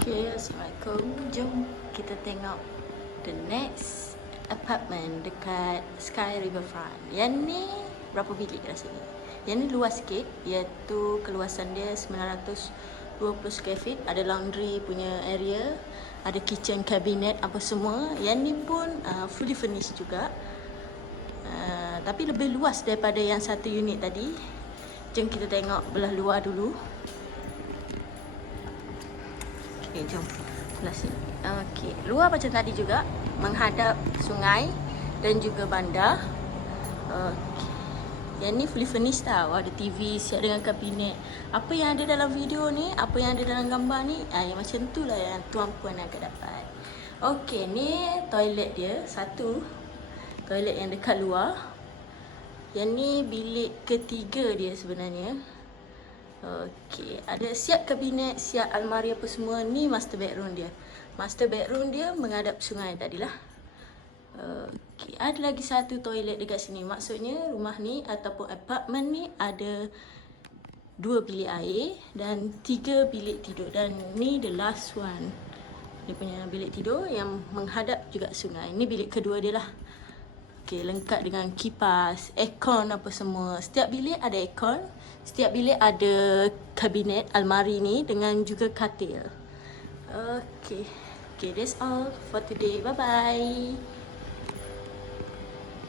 Okay, Assalamualaikum. Jom kita tengok the next apartment dekat Sky Riverfront. Yang ni berapa bilik rasanya? Yang ni luas sikit iaitu keluasan dia 920 square feet. Ada laundry punya area, ada kitchen cabinet apa semua. Yang ni pun uh, fully furnished juga. Uh, tapi lebih luas daripada yang satu unit tadi. Jom kita tengok belah luar dulu. Okey, jom. Okey, luar macam tadi juga menghadap sungai dan juga bandar. Okey. Yang ni fully furnished tau. Ada TV siap dengan kabinet. Apa yang ada dalam video ni, apa yang ada dalam gambar ni, ah yang macam tu lah yang tuan puan akan dapat. Okey, ni toilet dia satu. Toilet yang dekat luar. Yang ni bilik ketiga dia sebenarnya. Okey, ada siap kabinet, siap almari apa semua. Ni master bedroom dia. Master bedroom dia menghadap sungai tadilah. Okey, ada lagi satu toilet dekat sini. Maksudnya rumah ni ataupun apartment ni ada dua bilik air dan tiga bilik tidur. Dan ni the last one. Dia punya bilik tidur yang menghadap juga sungai. Ni bilik kedua dia lah. Okey, lengkap dengan kipas, aircon apa semua. Setiap bilik ada aircon. Setiap bilik ada kabinet almari ni dengan juga katil. Okey. Okay, that's all for today. Bye-bye.